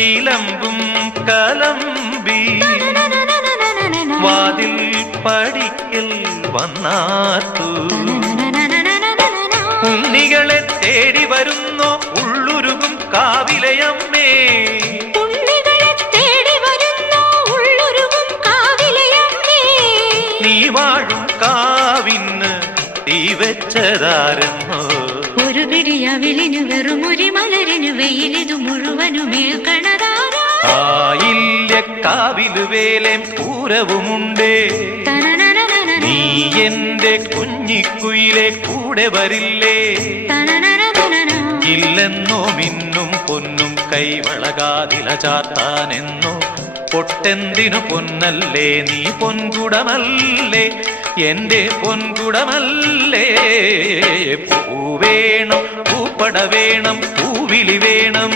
ചിലമ്പും കലമ്പി വാതിൽ പടിക്കൽ വന്നാത്തു ഉണ്ണികളെ തേടി വരുന്നോ ഉള്ളുരുകും കാവിലയമ്മേ നീ വാഴും കാവിന് തീ വെച്ചതാരെന്നോ ഒരു പിടിയവിലിനു വെറും ഒരു മലരിനു വെയിലിതു മുഴുവനുമേൽക്കണതാരാ കാവില് വേലേം പൂരവുമുണ്ടേ നീ എന്റെ കുഞ്ഞിക്കുയിലെ കൂടെ വരില്ലേ ഇല്ലെന്നോ മിന്നും പൊന്നും കൈവളകാതില ചാത്താനെന്നോ പൊട്ടെന്തിനു പൊന്നല്ലേ നീ പൊൻകുടമല്ലേ എന്റെ പൊൻകുടമല്ലേ പൂവേണം പൂപ്പട വേണം പൂവിളി വേണം